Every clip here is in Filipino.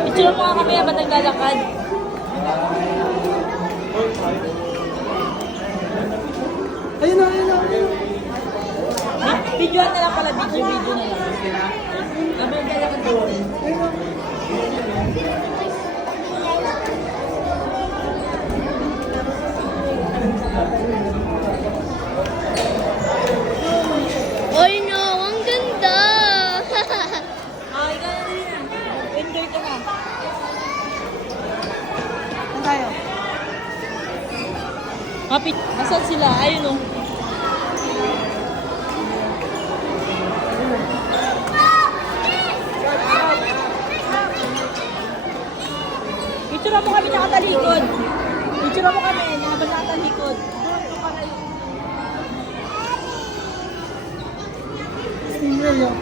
Picture mo nga kami habang naglalakad. Ayun na, ayun na. Video na lang pala, video na lang. Habang naglalakad doon. Oy no, ang ganda! Ay, ganun. Enjoy ka na. Saan tayo? Happy. Asan sila? Ayun o. Picture mo kami nakatalikod. Picture mo kami habang nakatalikod. Stingray yun.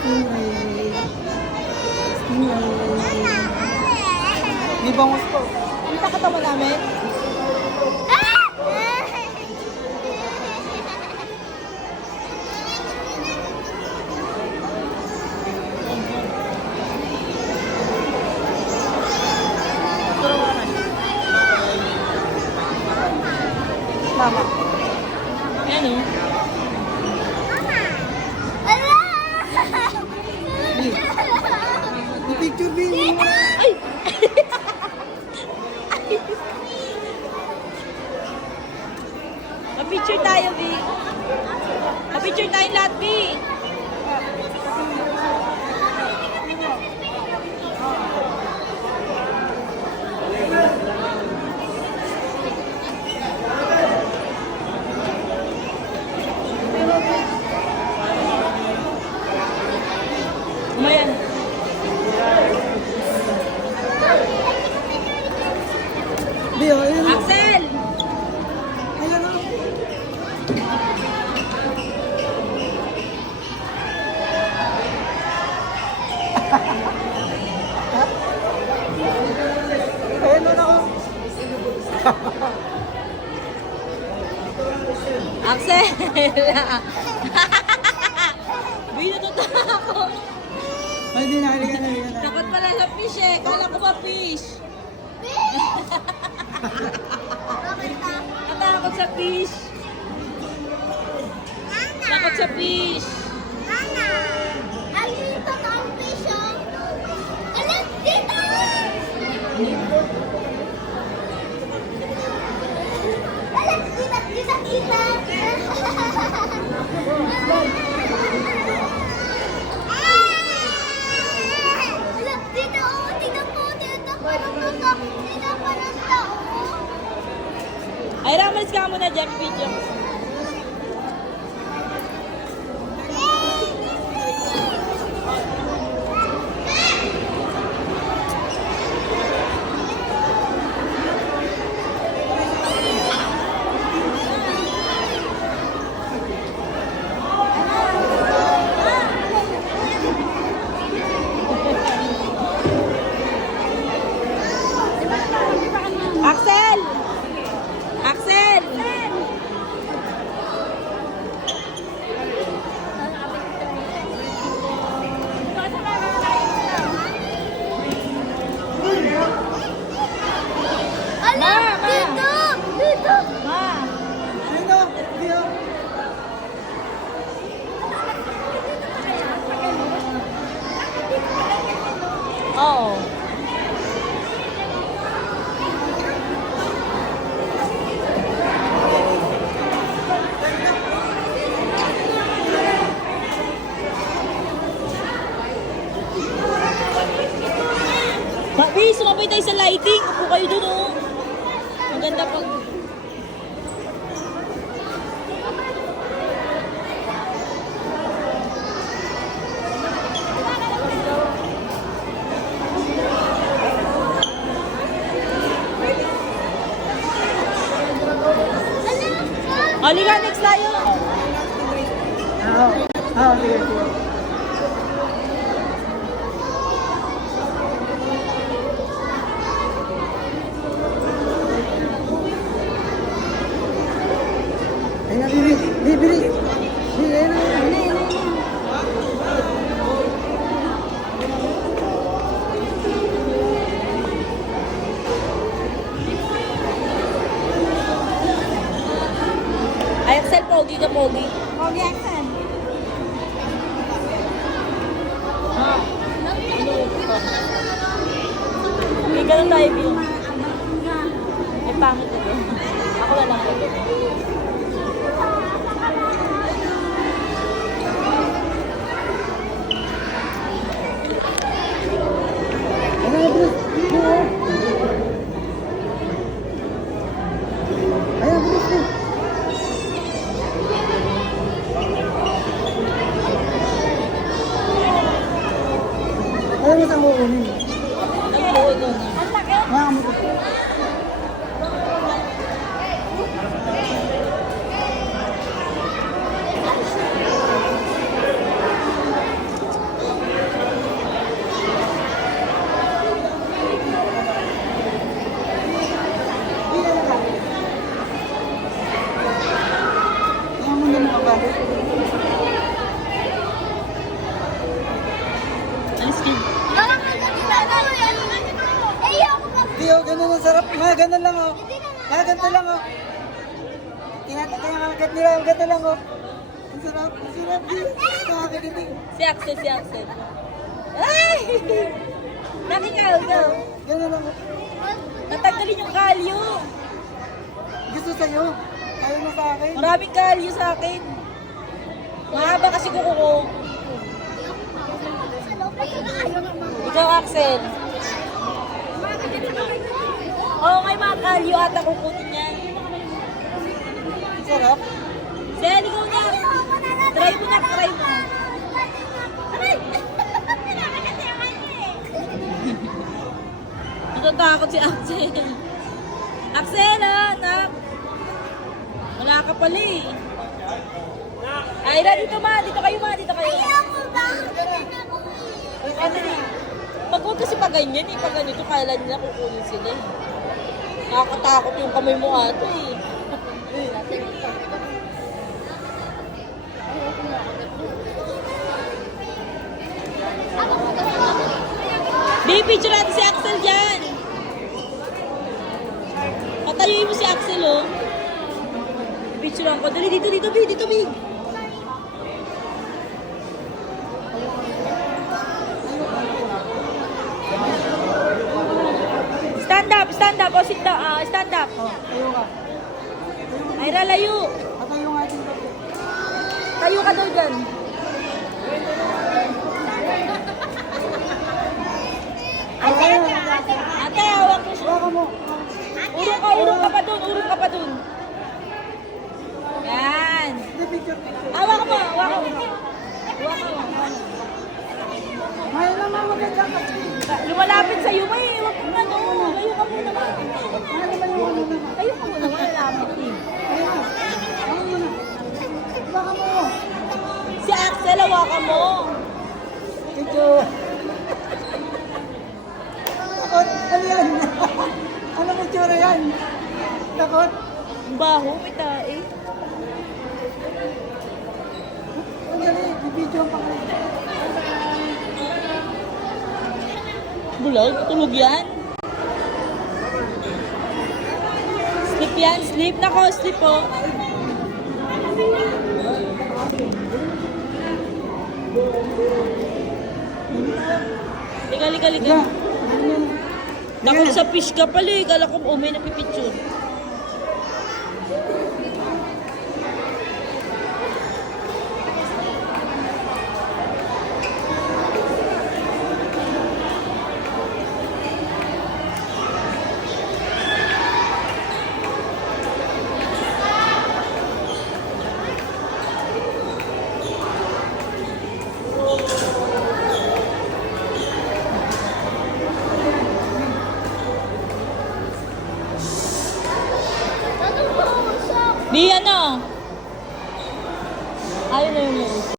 Stingray. Stingray. May bangos po. Kita katama namin? Tama. Ayan o. May picture din. Ay! Ma-picture tayo, B. Ma-picture tayo lahat, B. Umayan. Di, oh, ayun. Axel! Ayun na. Ayun na ako. Axel! Binatutunan ako. Ay, di na. Halika na, halika na. Takot pala sa fish eh. Kala ko ba fish? Natakot sa fish. Takot sa fish. Ay, ramalis ka muna dyan, video. Axel! Axel! Ma! Ayun na. Di, oh. Oo. Mami, sumabay tayo sa lighting. Upo kayo dun, oh. Maganda pag... Halika, next tayo. Oo. Oo, sige, sige. Ayun na, Bibi. Bibi. Bibi, ayun na. tayo, Bill. May pangit na to. Ako na lang. Ano, Bruce? Ayan, Bruce. Ayan mo saan kukunin. Nagbuo doon. Mga mo ito. Ayan mo na nakabalik. Ang skin. Tiyo, ganun ang sarap. Mga ganun lang oh. Mga ganito lang oh. Kaya kagat nila, ang ganito lang oh. Ang sarap, ang sarap. Nakakagaling. Si Axel, si Axel. Ay! Nakikaw, go. Ganun lang oh. Natanggalin yung kalyo. Gusto sa'yo. Ayaw na sa akin. Maraming kalyo sa akin. Mahaba kasi kuko ko. Ikaw, Axel. Oo, may mga kalyo ata kukunin yan. Ang sarap. Zen, ikaw na. Try mo na, try mo. Natatakot si Axel. Axel, anak. Wala ka pala eh. Ira, dito ma. Dito kayo ma. Dito kayo. Ano eh. Pag huwag kasi pag ganyan eh. Pag ganito, kala nila kukunin sila eh. Nakakatakot yung kamay mo ato eh. Baby, picture natin si Axel dyan. Patayuin mo si Axel, oh. Picture ko. Dali, dito, dito, Big. Dito, Big. Stand up, stand up. O, sit down. Stand up. Oh, tayo ka. Ira, layo. Patayo nga din tayo. Tayo ka daw dyan. Ate, hawak mo siya. Baka mo. Urong ka pa dun, urong ka pa dun. Yan. Hindi, picture. Hawak mo, hawak mo. Hawak mo. Mahal naman maganda kasi. Lumalapit sa'yo, may huwag mo ano. Layo ka muna. Mahal naman yung ano naman. Layo ka muna, malalapit eh. Ayun. Ayun mo na. Baka mo. Si Axel, hawakan mo. Picture. Takot. Ano yan? Ano picture yan? Takot. Ang baho, may tae. Ang galing. Bibidyo pa kayo. Bulag, tulog yan. Sleep yan, sleep. Nako, sleep po. Liga, liga, liga. Yeah. Naku, sa fish ka pala eh. Kala ko, may napipicture.